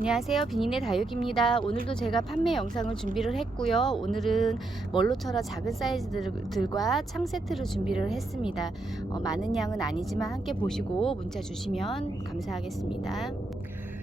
안녕하세요. 비닌의 다육입니다. 오늘도 제가 판매 영상을 준비를 했고요. 오늘은 멀로처라 작은 사이즈들과 창 세트를 준비를 했습니다. 어, 많은 양은 아니지만 함께 보시고 문자 주시면 감사하겠습니다.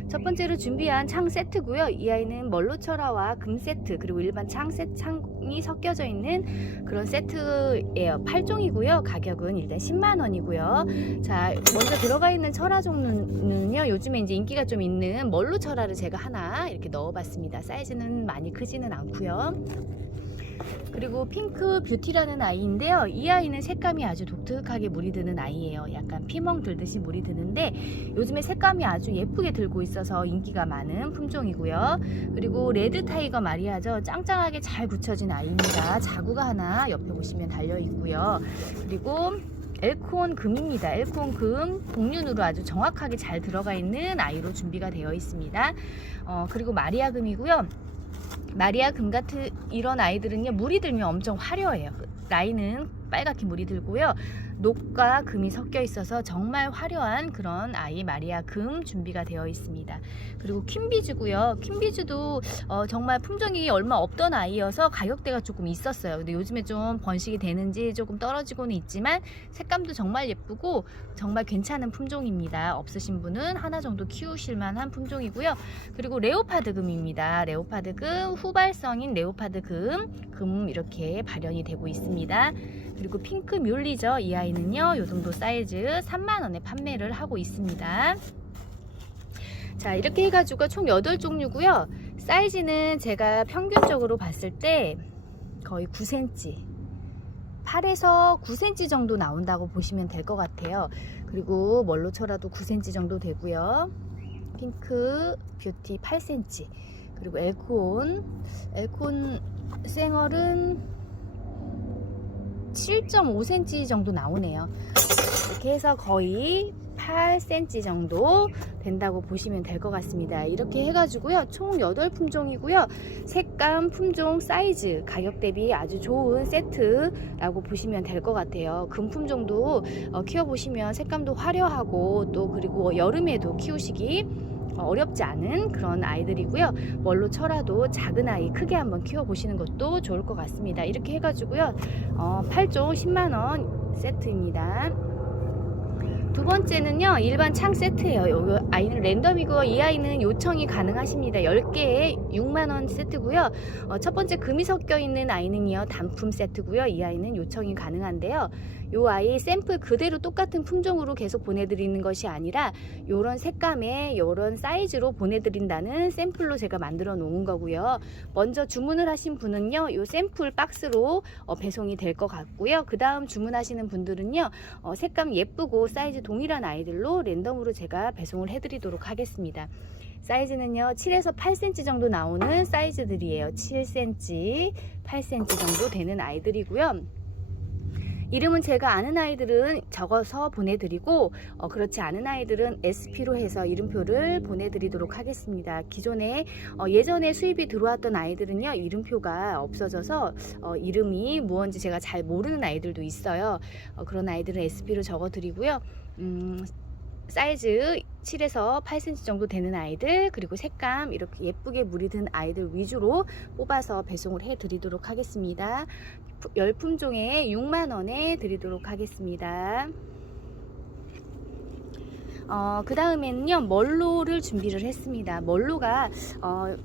첫 번째로 준비한 창 세트고요. 이 아이는 멀로처라와 금 세트 그리고 일반 창 세, 창이 섞여져 있는 그런 세트예요. 8종이고요. 가격은 일단 10만 원이고요. 자, 먼저 들어가 있는 철화 종류는요. 요즘에 이제 인기가 좀 있는 멀로 철화를 제가 하나 이렇게 넣어봤습니다. 사이즈는 많이 크지는 않고요. 그리고 핑크 뷰티라는 아이인데요. 이 아이는 색감이 아주 독특하게 물이 드는 아이예요. 약간 피멍 들듯이 물이 드는데 요즘에 색감이 아주 예쁘게 들고 있어서 인기가 많은 품종이고요. 그리고 레드 타이거 마리아죠. 짱짱하게 잘 굳혀진 아이입니다. 자구가 하나 옆에 보시면 달려 있고요. 그리고 엘코온 금입니다. 엘코온 금 복륜으로 아주 정확하게 잘 들어가 있는 아이로 준비가 되어 있습니다. 어, 그리고 마리아 금이고요. 마리아 금 같은 이런 아이들은요 물이 들면 엄청 화려해요. 라인은 빨갛게 물이 들고요. 녹과 금이 섞여 있어서 정말 화려한 그런 아이 마리아 금 준비가 되어 있습니다. 그리고 퀸비즈고요. 퀸비즈도 어, 정말 품종이 얼마 없던 아이여서 가격대가 조금 있었어요. 근데 요즘에 좀 번식이 되는지 조금 떨어지고는 있지만 색감도 정말 예쁘고 정말 괜찮은 품종입니다. 없으신 분은 하나 정도 키우실 만한 품종이고요. 그리고 레오파드 금입니다. 레오파드 금 후발성인 레오파드 금, 금 이렇게 발현이 되고 있습니다. 그리고 핑크 뮬리죠. 이 아이 는요, 요 정도 사이즈 3만원에 판매를 하고 있습니다. 자, 이렇게 해가지고 총 8종류고요. 사이즈는 제가 평균적으로 봤을 때 거의 9cm. 8에서 9cm 정도 나온다고 보시면 될 것 같아요. 그리고 멀로쳐라도 9cm 정도 되고요. 핑크 뷰티 8cm. 그리고 엘콘. 엘콘 생얼은 7.5cm 정도 나오네요. 이렇게 해서 거의 8cm 정도 된다고 보시면 될 것 같습니다. 이렇게 해가지고요. 총 8품종이고요. 색감, 품종, 사이즈, 가격 대비 아주 좋은 세트라고 보시면 될 것 같아요. 금품종도 어, 키워보시면 색감도 화려하고 또 그리고 여름에도 키우시기 어렵지 않은 그런 아이들이고요. 뭘로 쳐라도 작은 아이 크게 한번 키워보시는 것도 좋을 것 같습니다. 이렇게 해가지고요. 어, 8종 10만원 세트입니다. 두 번째는요 일반 창 세트예요. 요 아이는 랜덤이고 이 아이는 요청이 가능하십니다. 10개에 6만원 세트고요. 어, 첫 번째 금이 섞여 있는 아이는요 단품 세트고요. 이 아이는 요청이 가능한데요. 요 아이 샘플 그대로 똑같은 품종으로 계속 보내드리는 것이 아니라 요런 색감에 요런 사이즈로 보내드린다는 샘플로 제가 만들어 놓은 거고요. 먼저 주문을 하신 분은요 요 샘플 박스로 어, 배송이 될 것 같고요. 그 다음 주문하시는 분들은요 어, 색감 예쁘고 사이즈 동일한 아이들로 랜덤으로 제가 배송을 해드리도록 하겠습니다. 사이즈는요 7에서 8cm 정도 나오는 사이즈들이에요 7cm 8cm 정도 되는 아이들이고요 이름은 제가 아는 아이들은 적어서 보내드리고 어, 그렇지 않은 아이들은 SP로 해서 이름표를 보내드리도록 하겠습니다. 기존에 어, 예전에 수입이 들어왔던 아이들은요 이름표가 없어져서 어, 이름이 무언지 제가 잘 모르는 아이들도 있어요. 어, 그런 아이들은 SP로 적어드리고요. 음, 사이즈 7에서 8cm 정도 되는 아이들 그리고 색감 이렇게 예쁘게 물이 든 아이들 위주로 뽑아서 배송을 해 드리도록 하겠습니다. 열품종에 6만원에 드리도록 하겠습니다. 어, 그 다음에는요, 멀로를 준비를 했습니다. 멀로가, 어,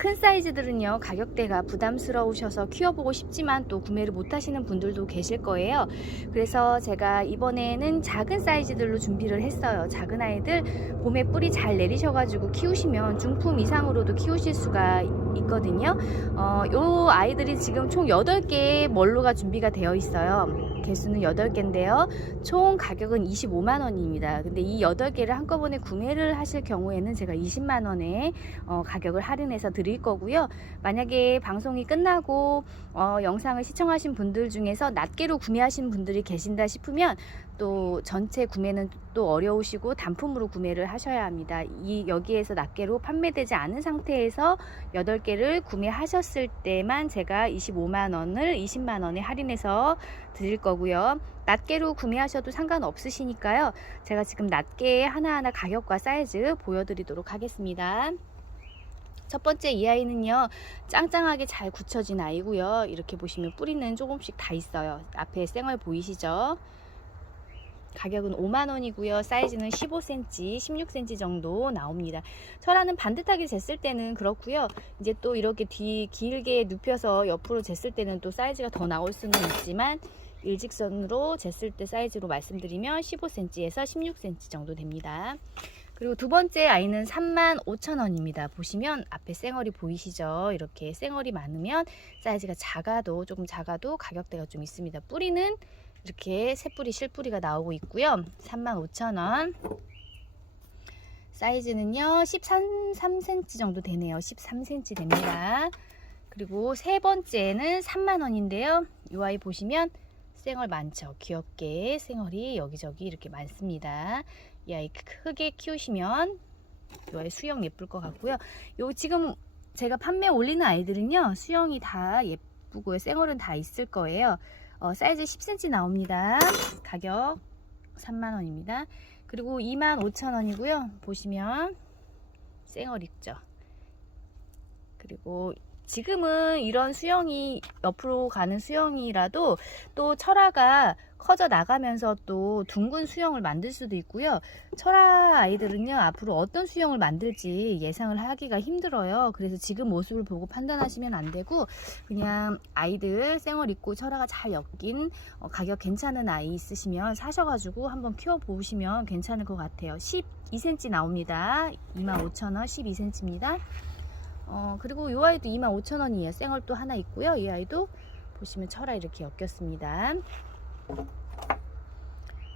큰 사이즈들은요 가격대가 부담스러우셔서 키워보고 싶지만 또 구매를 못하시는 분들도 계실 거예요. 그래서 제가 이번에는 작은 사이즈들로 준비를 했어요. 작은 아이들 봄에 뿌리 잘 내리셔가지고 키우시면 중품 이상으로도 키우실 수가 있거든요. 어, 요 아이들이 지금 총 8개의 멀로가 준비가 되어 있어요 개수는 8개인데요 총 가격은 25만 원입니다 근데 이 8개를 한꺼번에 구매를 하실 경우에는 제가 20만 원에 어, 가격을 할인해서 드릴 거고요. 만약에 방송이 끝나고 어, 영상을 시청하신 분들 중에서 낱개로 구매하신 분들이 계신다 싶으면 또 전체 구매는 또 어려우시고 단품으로 구매를 하셔야 합니다. 이 여기에서 낱개로 판매되지 않은 상태에서 8개를 구매하셨을 때만 제가 25만 원을 20만 원에 할인해서 드릴 거고요. 낱개로 구매하셔도 상관없으시니까요. 제가 지금 낱개 하나하나 가격과 사이즈 보여드리도록 하겠습니다. 첫 번째 이 아이는요 짱짱하게 잘 굳혀진 아이고요 이렇게 보시면 뿌리는 조금씩 다 있어요 앞에 생얼 보이시죠 가격은 5만원이고요 사이즈는 15cm 16cm 정도 나옵니다 철화는 반듯하게 쟀을 때는 그렇고요 이제 또 이렇게 뒤 길게 눕혀서 옆으로 쟀을 때는 또 사이즈가 더 나올 수는 있지만 일직선으로 쟀을 때 사이즈로 말씀드리면 15cm에서 16cm 정도 됩니다 그리고 두 번째 아이는 35,000원입니다. 보시면 앞에 쌩얼이 보이시죠? 이렇게 쌩얼이 많으면 사이즈가 작아도 조금 작아도 가격대가 좀 있습니다. 뿌리는 이렇게 새뿌리 실뿌리가 나오고 있고요. 35,000원. 사이즈는요 13cm 정도 되네요. 13cm 됩니다. 그리고 세 번째는 3만원인데요. 이 아이 보시면 쌩얼 많죠. 귀엽게 쌩얼이 여기저기 이렇게 많습니다. 이 아이 크게 키우시면 이 아이 수영 예쁠 것 같고요. 요 지금 제가 판매 올리는 아이들은요 수영이 다 예쁘고요. 쌩얼은 다 있을 거예요. 어, 사이즈 10cm 나옵니다. 가격 3만원입니다. 그리고 25,000원이고요. 보시면 쌩얼 있죠. 그리고 지금은 이런 수영이 옆으로 가는 수영이라도 또 철화가 커져 나가면서 또 둥근 수영을 만들 수도 있고요. 철화 아이들은요 앞으로 어떤 수영을 만들지 예상을 하기가 힘들어요. 그래서 지금 모습을 보고 판단하시면 안 되고 그냥 아이들 생얼 입고 철화가 잘 엮인 어, 가격 괜찮은 아이 있으시면 사셔가지고 한번 키워 보시면 괜찮을 것 같아요. 12cm 나옵니다. 25,000원 12cm입니다. 어, 그리고 이 아이도 25,000원이에요. 생얼 또 하나 있고요. 이 아이도 보시면 철화 이렇게 엮였습니다.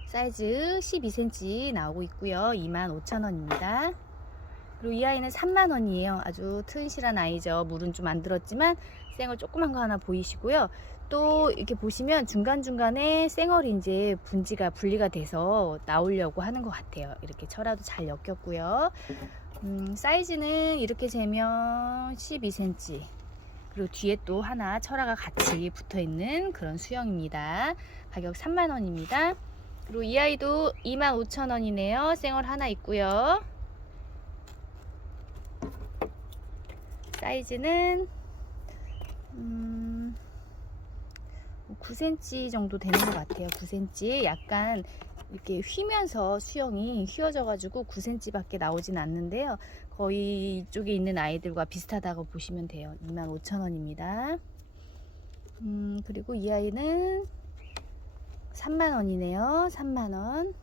사이즈 12cm 나오고 있고요. 25,000원입니다. 그리고 이 아이는 3만원이에요. 아주 튼실한 아이죠. 물은 좀 안 들었지만 생얼 조그만 거 하나 보이시고요. 또 이렇게 보시면 중간중간에 생얼이 이제 분지가 분리가 돼서 나오려고 하는 것 같아요. 이렇게 철화도 잘 엮였고요. 음, 사이즈는 이렇게 재면 12cm 그리고 뒤에 또 하나 철화가 같이 붙어 있는 그런 수영입니다. 가격 3만원입니다. 그리고 이 아이도 25,000원이네요. 생얼 하나 있고요. 사이즈는 음, 9cm 정도 되는 것 같아요 9cm 약간 이렇게 휘면서 수영이 휘어져 가지고 9cm 밖에 나오진 않는데요. 거의 이쪽에 있는 아이들과 비슷하다고 보시면 돼요. 25,000원입니다. 음, 그리고 이 아이는 3만원이네요. 3만원.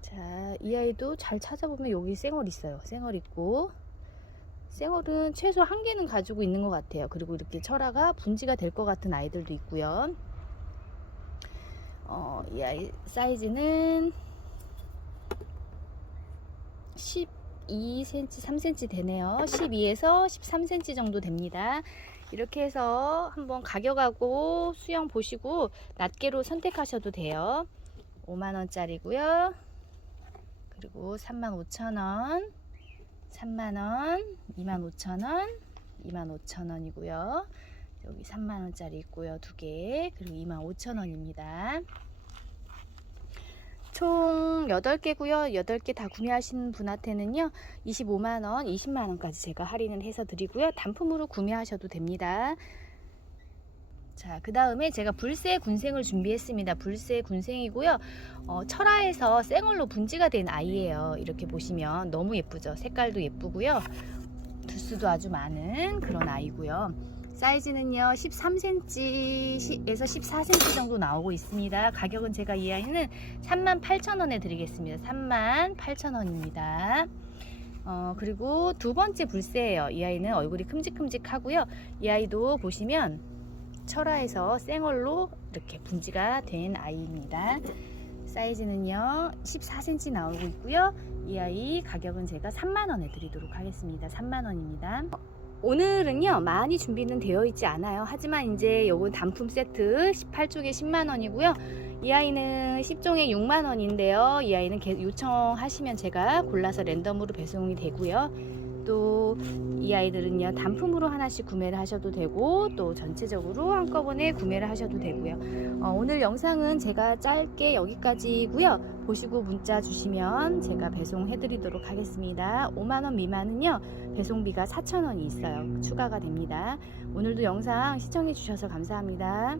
자, 이 아이도 잘 찾아보면 여기 쌩얼 있어요. 쌩얼 있고 쌩얼은 최소 한 개는 가지고 있는 것 같아요 그리고 이렇게 철화가 분지가 될 것 같은 아이들도 있고요 어, 이 아이 사이즈는 12cm, 3cm 되네요. 12에서 13cm 정도 됩니다. 이렇게 해서 한번 가격하고 수영 보시고 낱개로 선택하셔도 돼요. 5만원짜리고요. 그리고 35,000원, 3만원, 25,000원, 25,000원이고요. 여기 3만원짜리 있고요. 두 개. 그리고 25,000원입니다. 총 8개고요. 8개 다 구매하신 분한테는요. 25만원, 20만원까지 제가 할인을 해서 드리고요. 단품으로 구매하셔도 됩니다. 자, 그 다음에 제가 불새 군생을 준비했습니다. 불새 군생이고요. 어, 철화에서 생얼로 분지가 된 아이예요. 이렇게 보시면 너무 예쁘죠. 색깔도 예쁘고요. 두수도 아주 많은 그런 아이고요. 사이즈는요 13cm에서 14cm 정도 나오고 있습니다 가격은 제가 이 아이는 38,000원에 드리겠습니다 38,000원입니다 어, 그리고 두 번째 불새예요 이 아이는 얼굴이 큼직큼직하고요 이 아이도 보시면 철화에서 생얼로 이렇게 분지가 된 아이입니다. 사이즈는요 14cm 나오고 있고요. 이 아이 가격은 제가 3만원에 드리도록 하겠습니다. 3만원입니다. 오늘은요 많이 준비는 되어 있지 않아요. 하지만 이제 요건 단품 세트 18쪽에 10만원이고요. 이 아이는 10종에 6만원인데요. 이 아이는 요청하시면 제가 골라서 랜덤으로 배송이 되고요. 또 또 이 아이들은요 단품으로 하나씩 구매를 하셔도 되고 또 전체적으로 한꺼번에 구매를 하셔도 되고요. 어, 오늘 영상은 제가 짧게 여기까지고요. 보시고 문자 주시면 제가 배송해 드리도록 하겠습니다. 5만 원 미만은요 배송비가 4천 원이 있어요. 추가가 됩니다. 오늘도 영상 시청해 주셔서 감사합니다.